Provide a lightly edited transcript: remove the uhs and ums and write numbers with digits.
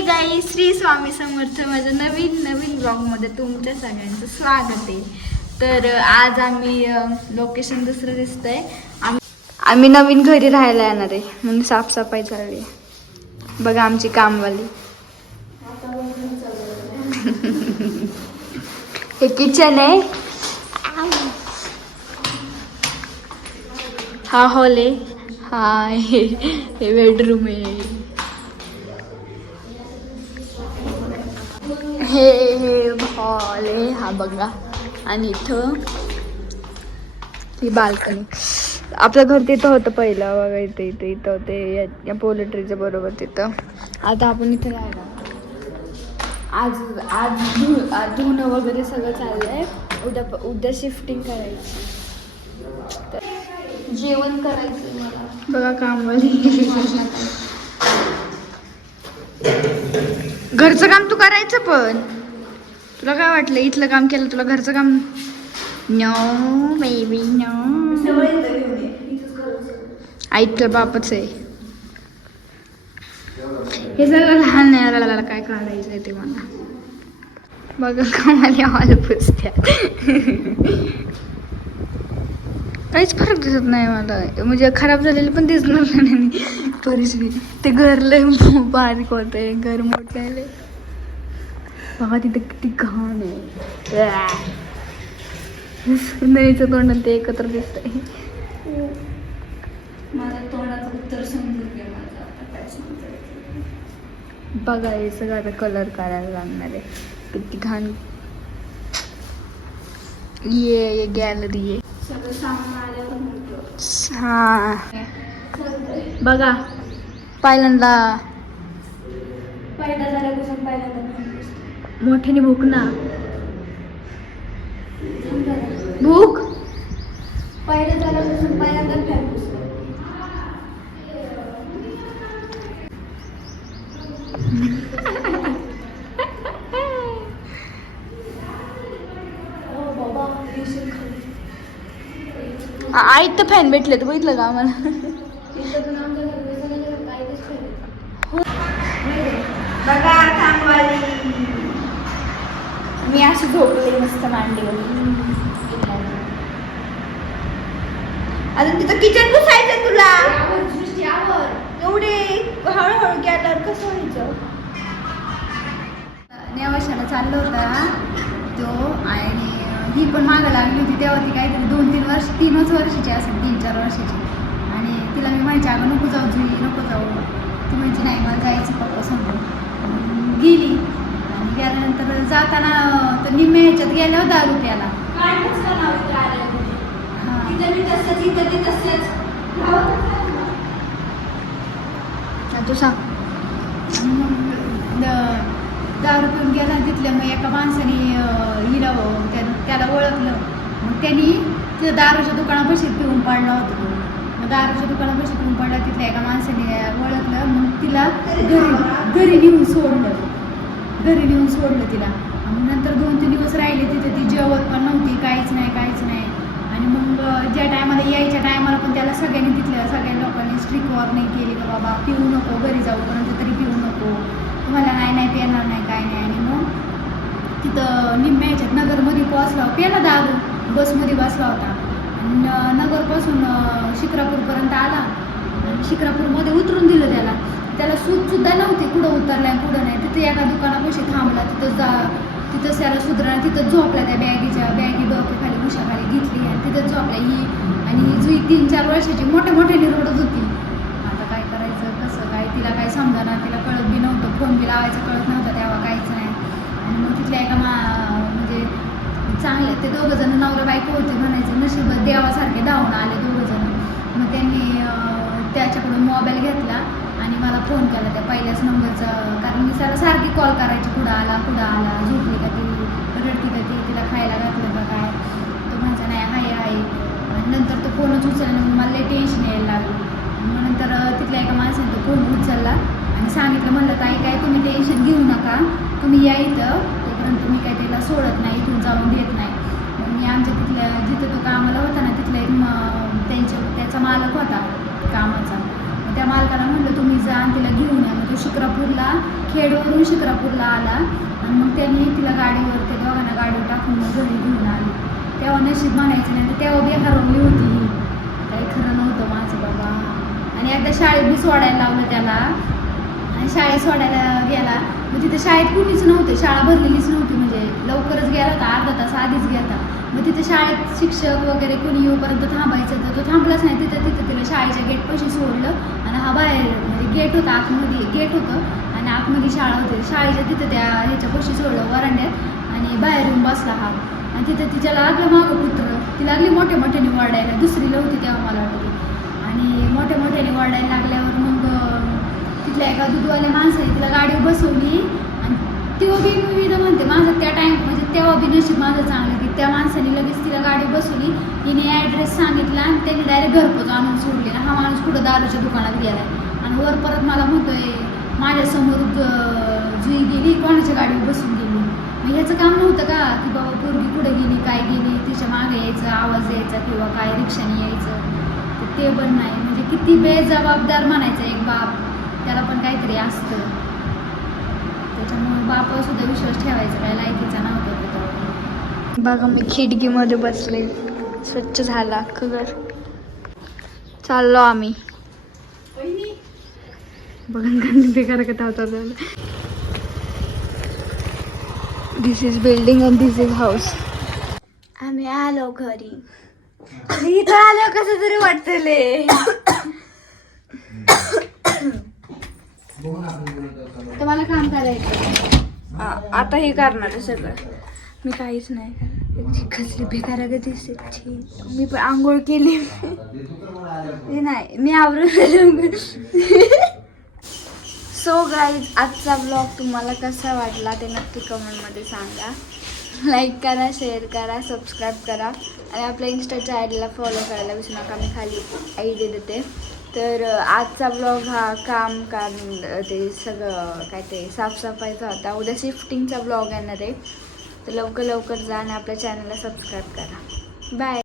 गाई श्री स्वामी समर्थ. माझ्या नवीन ब्लॉगमध्ये तुमच्या सगळ्यांचं स्वागत आहे. तर आज आम्ही लोकेशन दुसरं दिसतंय. आम्ही नवीन घरी राहायला येणार आहे म्हणून साफसफाई चालली. बघा आमची कामवाली. हे किचन आहे, हा हॉल आहे, हा हे बेडरूम आहे, हे हॉल आहे, हा बघा. आणि इथं ही बाल्कनी. आपलं घर तिथं होतं पहिलं बघा. इथं होते या पोल्ट्रीच्या बरोबर तिथं. आता आपण इथे राहायला. आज धुणं वगैरे सगळं चाललंय. उद्या शिफ्टिंग करायची. जेवण करायचं मला. बघा कामवाली. घरचं काम तू करायचं, पण तुला काय वाटलं इथलं काम केलं तुला घरचं काम? No baby no. ऐकलं बापच आहे. हे सगळं लहान नाही काय काढायचंय ते मला. बघा कामाली हॉल पुसत्या. काहीच फरक दिसत नाही मला. म्हणजे खराब झालेलं पण दिसणार नाही परिस्थिती. ते घर लय बारीक होते, घर मोठे आहे. बघा तिथे किती घाण आहे. नळीचं तोंड ते एकत्र दिसतंय. माझ्या तोंडाचं उत्तर समजत नाही. माझं आता काय सांगते बघा. हे सगळं आता कलर करायला लागणार आहे. किती घाण. ये गॅलरी आहे. सगळं सामान आल्यावर म्हणतो. हा बघा पहिल्यांदा झाल्यापासून मोठ्याने भूक ना. भूक पहिलं झाल्यापासून पहिल्यांदा फॅन पुसतो. आई तर फॅन भेटले तर बघितलं का आम्हाला. बघा कामवाली. मी अशी झोपले मस्त मांडीवर. अजून तिथं किचन पुसायचं तुला. एवढे हळूहळू गेल्यावर कसं व्हायचं. नेवाशाला चाललं होता तो. आणि ही पण मागं लागली होती. तेव्हा ती काहीतरी 3 वर्षाची असेल, 3-4 वर्षाची. आणि तिला मी म्हणायची अगं नको जाऊ जुई, नको जाऊ. ती म्हणजे नाही मला जायचं पप्पा समोर. गेली. आणि गेल्यानंतर जाताना तर निम्म्या ह्याच्यात गेल्यावर दारू प्याला. तू सांग. दारू पिऊन गेला. तिथल्या मग एका माणसाने हिला त्याला ओळखलं. मग त्यांनी तिथं दारूच्या दुकानापाशी पिऊन पाडला होता तो. मग दारूच्या दुकानापाशी पिऊन पडला. तिथल्या एका माणसाने ओळखलं. मग तिला घरी नेऊन सोडलं तिला. आणि नंतर 2-3 दिवस राहिले तिथे. ती जेवत पण नव्हती, काहीच नाही. आणि मग ज्या टायमाला यायच्या टायमाला पण त्याला तिथल्या सगळ्या लोकांनी स्ट्रिक्ट वॉर्निंग केली की बाबा पिऊ नको, घरी जाऊपर्यंत तरी पिऊ नको, तुम्हाला नाही पेणार नाही काय नाही. आणि मग तिथं निम्म्या ह्याच्यात नगरमध्ये पोहोचला. पेला दारू. बसमध्ये बसला होता. आणि नगरपासून शिक्रापूरपर्यंत आला. आणि शिक्रापूरमध्ये उतरून दिलं त्याला सूचसुद्धा नव्हती कुठं उतरलाय कुठं नाही. तिथे एका दुकानापाशी थांबला. तिथंच त्याला सुधारणा. तिथंच झोपला. त्या बॅगी डोक्याखाली उशाखाली घेतली आणि तिथंच झोपला. ही जुई 3-4 वर्षाची मोठ्याने रडत होती. आता काय करायचं कसं काय तिला काय समजाना. तिला कळत बी नव्हतं. फोन बी लावायचं कळत नव्हतं तेव्हा, काहीच नाही. आणि मग तिथल्या एका म्हणजे चांगले ते 2 जण नवरा बायको होते म्हणायचं. नशीब देवासारखे धावून आले 2 जण. मग त्यांनी त्याच्याकडून मोबाईल घेतला आणि मला फोन केला त्या पहिल्याच नंबरचा. कारण मी त्याला सारखी कॉल करायची. कुठं आला झोपली का ती, रडती का ती, तिला खायला घातलं का काय. तो म्हणायचा नाही आहे. आणि नंतर तो फोनच उचलला. मला लई टेन्शन यायला लागलं. मग नंतर तिथल्या एका माणसाने तो फोन उचलला आणि सांगितलं. म्हणलं काय तुम्ही टेन्शन घेऊ नका, तुम्ही या इथं, तोपर्यंत मी काय त्याला सोडत नाही, इथून जाऊन देत नाही. मग मी आमच्या तिथल्या जिथं तो कामाला होता ना तिथला एक त्याचा मालक होता कामाचा. त्या मालकाला म्हणलं तुम्ही जा आणि तिला घेऊन या. मग तो शिक्रापूरला, खेडवरून शिक्रापूरला आला आणि मग त्यांनी तिला गाडीवर, ते दोघांना गाडीवर टाकून मग घरी घेऊन आली. तेव्हा नशीब म्हणायचं नाही तर तेव्हा बी हरवली होती ही. काही खरं नव्हतं माझं बाबा. आणि एकदा शाळेत बी सोडायला लावलं त्याला आणि शाळेत सोडायला गेला. मग तिथं शाळेत कुणीच नव्हतं, शाळा भरलेलीच नव्हती, म्हणजे लवकरच गेला होता, अर्धा तास आधीच गेला. मग तिथं शाळेत शिक्षक वगैरे कोणी येऊपर्यंत थांबायचं तर तो थांबलाच नाही. तिथं तिला शाळेच्या गेटपाशी सोडलं आणि हा बाहेर, म्हणजे गेट होता आतमध्ये, गेट होतं आणि आतमध्ये शाळा होती. शाळेच्या तिथं त्या ह्याच्यापाशी सोडलं वरांड्यात आणि बाहेर येऊन बसला हा. आणि तिथं तिच्या लागलं मागं कुत्रं. ती लागली मोठ्या मोठ्याने ओरडायला. दुसरीला होती तेव्हा मला वाटतं. आणि मोठ्या मोठ्याने ओरडायला लागल्यावर मग तिथल्या एका दूधवाल्या माणसाने तिला गाडीवर बसवली. आणि तेव्हा बी मी विधा म्हणते माझं त्या टाईम, म्हणजे तेव्हा बी नशीब माझं चांगलं की त्या माणसाने लगेच तिला गाडी बसवली. हिने ॲड्रेस सांगितला आणि त्यांनी डायरेक्ट घरपोच आणून सोडले. हा माणूस कुठं दारूच्या दुकानात गेला आहे आणि वर परत मला म्हणतोय माझ्यासमोर जी गेली कोणाच्या गाडीवर बसून गेली. मग ह्याचं काम नव्हतं का की बाबा पोरगी कुठे गेली, काय गेली, तिच्या मागे यायचं, आवाज यायचा किंवा काय रिक्षाने यायचं, तर ते पण नाही. म्हणजे किती बेजबाबदार म्हणायचं एक बाप, त्याला पण काहीतरी असतं. त्याच्यामुळे बापावर सुद्धा विश्वास ठेवायचा काय लायकीचा नव्हता त्याच्यावर. बघा मी खिडकीमध्ये बसले, स्वच्छ झाला अख्खं घर. चाललो आम्ही. बघा बेकार कथा होता. This is building and this is house. आम्ही आलो घरी. इथं आलो कसं तरी वाटतले. तर मला काम करायचं आता हे करणार आहे सगळं. मी काहीच नाही करणार. कसली बेकार दिसते. मी पण आंघोळ केली नाही, मी आवरून. सो गाईज, आजचा ब्लॉग तुम्हाला कसा वाटला ते नक्की कमेंटमध्ये सांगा. लाईक करा, शेअर करा, सबस्क्राईब करा आणि आपल्या इंस्टाच्या आयडीला फॉलो करायला विसरू नका. मी खाली आय डी देते. तर आजचा ब्लॉग हा काम ते सगळं काय ते साफसफाईचा होता. उद्या शिफ्टिंगचा ब्लॉग येणार आहे. तर लवकर जा आणि आपल्या चॅनलला सबस्क्राईब करा. बाय.